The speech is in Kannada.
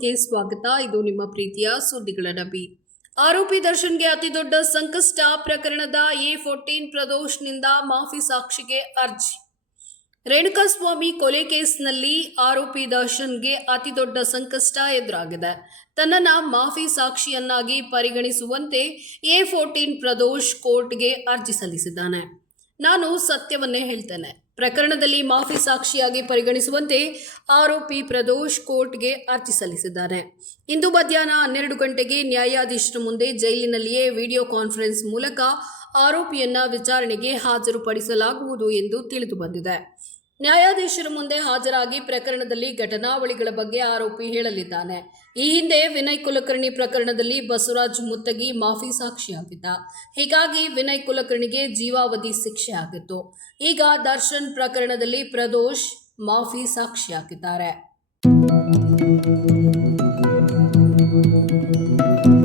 ನ್ಯೂಸ್ಗೆ ಸ್ವಾಗತ. ಇದು ನಿಮ್ಮ ಪ್ರೀತಿಯ ಸುದ್ದಿಗಳ ಡಬ್ಬಿ. ಆರೋಪಿ ದರ್ಶನ್ಗೆ ಅತಿದೊಡ್ಡ ಸಂಕಷ್ಟ. ಪ್ರಕರಣದ A14 ಪ್ರದೋಷ್ನಿಂದ ಮಾಫಿ ಸಾಕ್ಷಿಗೆ ಅರ್ಜಿ. ರೇಣುಕಾಸ್ವಾಮಿ ಕೊಲೆ ಕೇಸ್ನಲ್ಲಿ ಆರೋಪಿ ದರ್ಶನ್ಗೆ ಅತಿದೊಡ್ಡ ಸಂಕಷ್ಟ ಎದುರಾಗಿದೆ. ತನ್ನನ್ನು ಮಾಫಿ ಸಾಕ್ಷಿಯನ್ನಾಗಿ ಪರಿಗಣಿಸುವಂತೆ A14 ಪ್ರದೋಷ್ ಕೋರ್ಟ್ಗೆ ಅರ್ಜಿ ಸಲ್ಲಿಸಿದ್ದಾನೆ. ನಾನು ಸತ್ಯವನ್ನೇ ಹೇಳ್ತೇನೆ. ಪ್ರಕರಣದಲ್ಲಿ ಮಾಫಿ ಸಾಕ್ಷಿಯಾಗಿ ಪರಿಗಣಿಸುವಂತೆ ಆರೋಪಿ ಪ್ರದೋಷ್ ಕೋರ್ಟ್ಗೆ ಅರ್ಜಿ ಸಲ್ಲಿಸಿದ್ದಾರೆ. ಇಂದು ಮಧ್ಯಾಹ್ನ 12 ಗಂಟೆಗೆ ನ್ಯಾಯಾಧೀಶರ ಮುಂದೆ ಜೈಲಿನಲ್ಲಿಯೇ ವಿಡಿಯೋ ಕಾನ್ಫರೆನ್ಸ್ ಮೂಲಕ ಆರೋಪಿಯನ್ನ ವಿಚಾರಣೆಗೆ ಹಾಜರುಪಡಿಸಲಾಗುವುದು ಎಂದು ತಿಳಿದು ಬಂದಿದೆ. ನ್ಯಾಯಾಧೀಶರ ಮುಂದೆ ಹಾಜರಾಗಿ ಪ್ರಕರಣದಲ್ಲಿ ಘಟನಾವಳಿಗಳ ಬಗ್ಗೆ ಆರೋಪಿ ಹೇಳಲಿದ್ದಾನೆ. ಈ ಹಿಂದೆ ವಿನಯ್ ಕುಲಕರ್ಣಿ ಪ್ರಕರಣದಲ್ಲಿ ಬಸವರಾಜ್ ಮುತ್ತಗಿ ಮಾಫಿ ಸಾಕ್ಷಿಯಾಗಿದ್ದ. ಹೀಗಾಗಿ ವಿನಯ್ ಕುಲಕರ್ಣಿಗೆ ಜೀವಾವಧಿ ಶಿಕ್ಷೆ ಆಗಿತ್ತು. ಈಗ ದರ್ಶನ್ ಪ್ರಕರಣದಲ್ಲಿ ಪ್ರದೋಷ್ ಮಾಫಿ ಸಾಕ್ಷಿಯಾಗಿದ್ದಾರೆ.